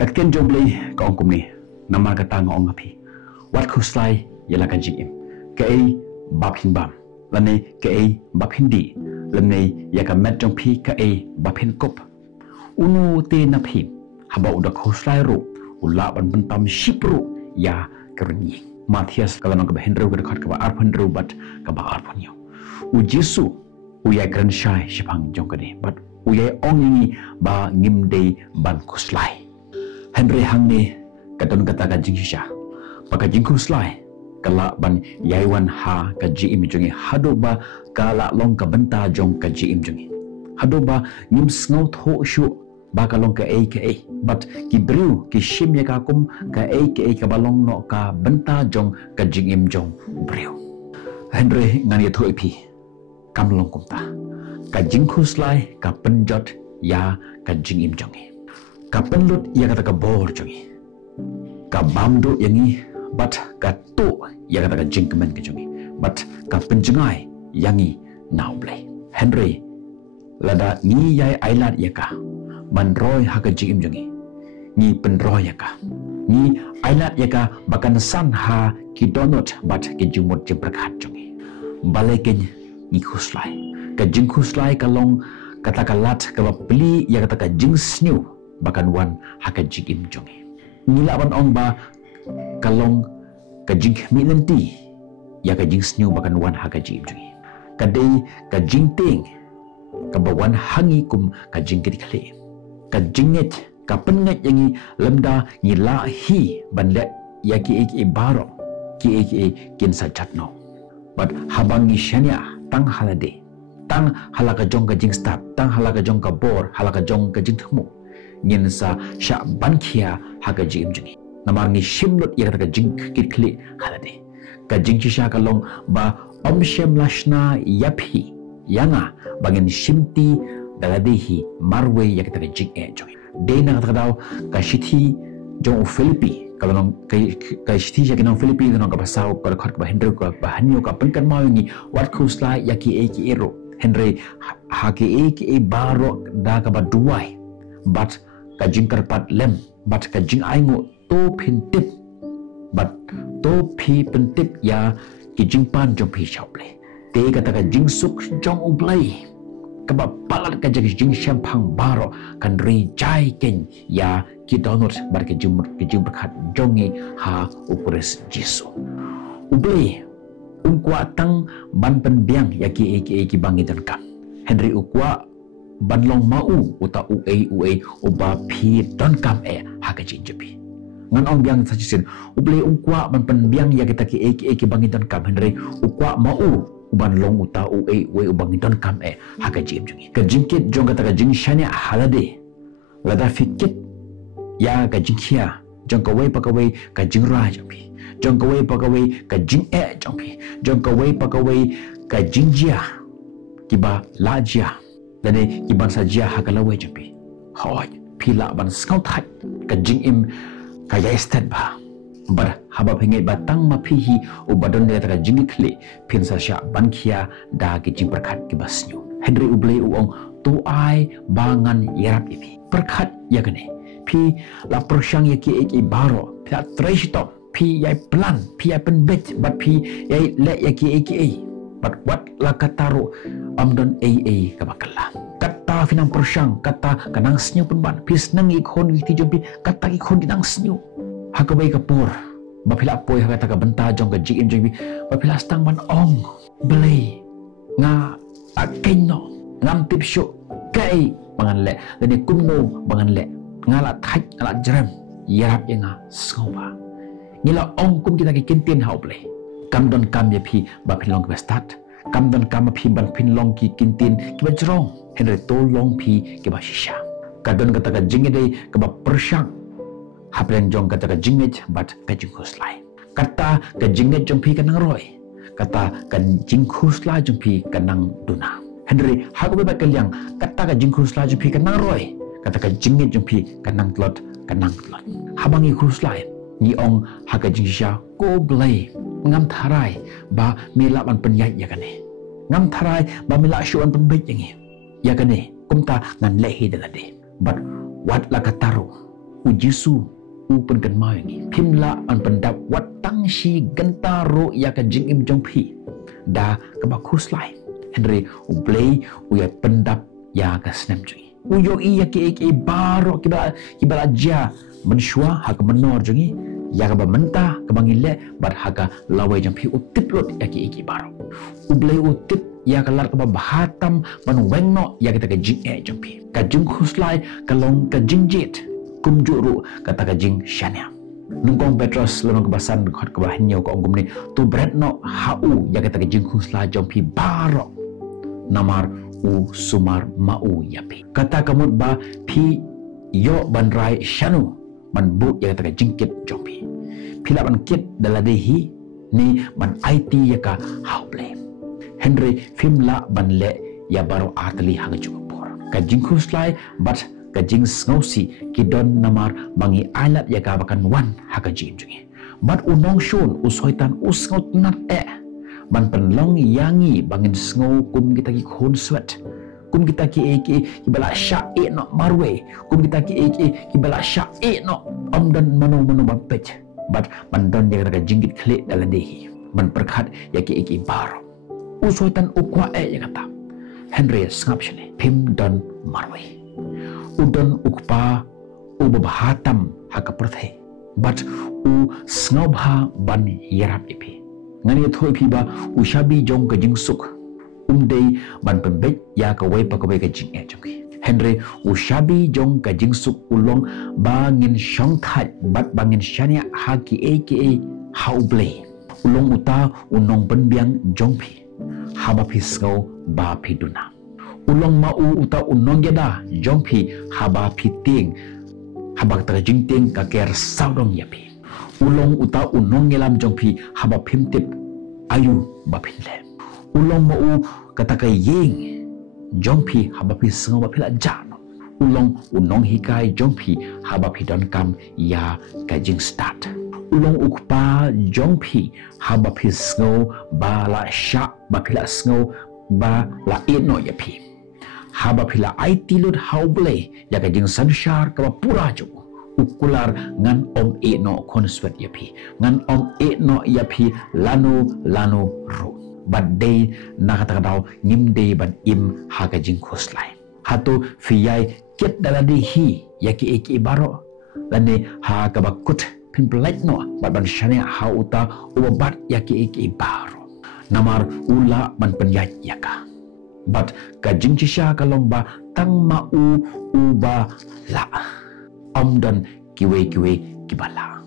Kakten jobley ka ong kumni namar kata nga ong api. Wat khuslai yala ka jigim. Ka ay baphin bam. Lanay ka ay baphin di. Lanay yaka met jong pi ka ay baphin kop. Unu te na pi. Haba udak khuslai ro. Ulaban bentam shipro ya kerunyi. Matias kalau nang ka Henry ka dekat ka arpun ro bat ka ba arpun yo. U Jesu uyai keren syai shipang jong ka de. But uyai ong ini ba ngimdei ban khuslai. Henry hang ni kadon kata ka jingsha. Paka jingku slai kala ban yaiwan ha ka jiim jongi hadoba kala long ka benta jong ka jiim jongi. Hadoba ngim snau tho shu ba ka long ka ai but ki briu ki shim ya ka kum ka ai ka balong no ka benta jong ka jiim jong briu. Henry ngani tho ipi kam long kum ta. Ka jingku slai ka penjot ya ka jiim jongi. Ka penlut ya kata ka bor jongi. Ka bamdo yangi but ka to ya kata ka jingkemen ke jongi. But ka penjengai yangi now play. Henry lada ni yai ailat ya ka man roy ha ka jingim jongi. Ni penroy ya ka. Ni ailat ya ka bakan san ha ki donot but ki jumot jemperkat jongi. Balekin ni khuslai. Ka jing khuslai ka long kata ka lat ka beli ya kata ka jing snew bakan wan haka jigim jongi. Nila ban ong ba kalong ka jing milenti ya ka jing snew bakan wan haka jigim jongi. Kadai ka jing ting ka bawan hangi kum ka jing kali. Ka jinget ka penget yangi lemda ngila hi ban le ya ki baro ki kin sa chatno. But habangi shania tang halade. Tang halaka jong ka jing start, tang halaka jong ka bor, halaka jong ka jing thumu. Ngin sa sya bankia haga jim jungi namar ni shimlut ya kata jing kikli halade ka jing sya kalong ba shem lashna yapi yanga bangin shimti daladehi marwe ya kata jing jungi de na kata daw ka shithi jong Filipi kalau ka shithi ya kinong Filipi kinong ka basaw ka khat ka Henry ka bahanyo ka penkan mawengi wat khusla yaki eki ero Henry haki eki baro da ka ba duai but kajing karpat lem but kajing aingo to pintip but to pi pentip ya kijing pan jong pi shauple te kata kajing suk jong ublai kaba palat kajing shampang baro kan ri jai ken ya ki donot bar kijing berkat jongi ha upres Jesu ublai ungkwa tang ban penbiang ya ki bangidan kam Henry ukwa banlong mau uta uai uba pi don kam haka jinjepi ngan ong biang sajisin uble ungkwa ban penbiang ya kita ki bangi don kam Henry ukwa mau banlong uta uai ubangi don kam haka jinjepi ka jingkit jong kata ka jing shania halade lada fikit ya ka jingkia jong ka wei pakawei ka jing ra jampi jong ka wei pakawei ka jing jampi jong ka wei pakawei ka jingjia kiba lajia Dane iban saja hakalawe jampi. Hoy pila ban scout hat ka jingim ka yaistat ba. Bar haba pengai batang mapihi ubadon de ta jingikli pin sa sya bankia da ki jing perkat ki basnyu. Henry uble uong tu ai bangan yarap ipi. Perkat ya kene. Pi la persyang ya ki baro. Pi treshto pi yai plan pi yai penbet bat pi yai le ya ki but what la kataru amdon kabakala kata finang persyang kata kanang snyu penban pis nang ikon ti jompi kata ikon dinang snyu hakabai kapur bapila poi kata ka benta jong ka jim jompi bapila stang ban ong belai nga akeno ngam tipsyo kai banganle dani kumno banganle ngala thaj ngala jram yarap nga skoba ngila ong kum kita ki kintin hauble kam don kam ya phi ba phin long ba start kam don kam phi ban phin long ki kintin ki ba jrong Henry to long phi ki ba shisha ka don kata ka jingede ka ba persyang haplen jong kata ka jinget bat ka jingkuslai kata ka jinget jong phi kanang roy kata ka jingkuslai jong phi kanang duna Henry hago ba kalyang kata ka jingkuslai jong phi kanang roy kata ka jinget jong phi kanang tlot habangi kuslai ni ong haka jingsha ko blai ngam tharai ba mila ban penyai ya kane ngam tharai ba mila shuan penbet yangi ya kane kumta ngan lehi dalade but what la kataru u Jisu u penkan mayangi pimla an pendap watang shi gentaro ya ka jingim jongpi da ka bakus lai Henry u play u ya pendap ya ka snap jungi u yo i ya ki baro kibala ja menshua ha ka menor jungi ya ka mentah ka bangile bar ha ka lawai jongpi u tiplot ya ki baro u play u tip ya ka lar ka bahatam man wengno ya kita ka jing jongpi ka jing khuslai ka long ka jingjit kumjuru kata kajing syania nungkong Petrus lenong kebasan dekat kebahnya ko onggum ni tu bretno hau ya kata kajing khusla jompi baro namar u sumar mau yapi kata kamut ba pi yo banrai syanu man bu ya kata kajing kit jompi pila ban kit daladehi ni man IT ya ka hau ble Henry fimla ban le ya baro atli hang jupur kajing khuslai but kajing snowsi kidon namar bangi alat ya kabakan wan hakajin jungi bat unong shun usoitan usngot nat ban penlong yangi bangin snow kum kita ki khon sweat kum kita ki bala sha no marwe kum kita ki bala sha no amdan mano bampet bat bandon ya ka jingit khle daladehi ban perkhat ya ki baro usoitan ukwa ya kata Henry ngapshne pim don marwe udon ukpa u bahatam haka prathe but u snobha ban yarap ipi ngani thoi phi ba u shabi jong ka jing suk dei ban pembet ya ka wai pa ka wai ka jing jong Henry u shabi jong ka jing suk ulong bangin shong that bat bangin shania haki how blay ulong uta unong penbiang jong phi haba phi sko ba phi duna ulong mau uta unong yada jongpi haba piting haba ta jingting ka ker saudong yapi ulong uta unong yelam jongpi haba pimtip ayu bapinle ulong mau kata ka ying jongpi haba pi sengo bapila jano ulong unong hikai jongpi haba pidon kam ya ka jing start ulong ukpa jongpi haba pi sengo bala sha bapila sengo ba la ino yapi haba pila IT lut hauble ya ka jing sanshar ka pura jo ukular ngan om no konswet yapi ngan om no yapi lanu ro badde na kata daw nimde ban im ha ka jing khoslai hato fiyai ket daladi hi ya ki baro lane ha ka bakut pin plate no ban shane ha uta ubat ya ki baro namar ula man penyat yaka but kajing cisha kalong ba tang mau uba la amdan kiwe kibala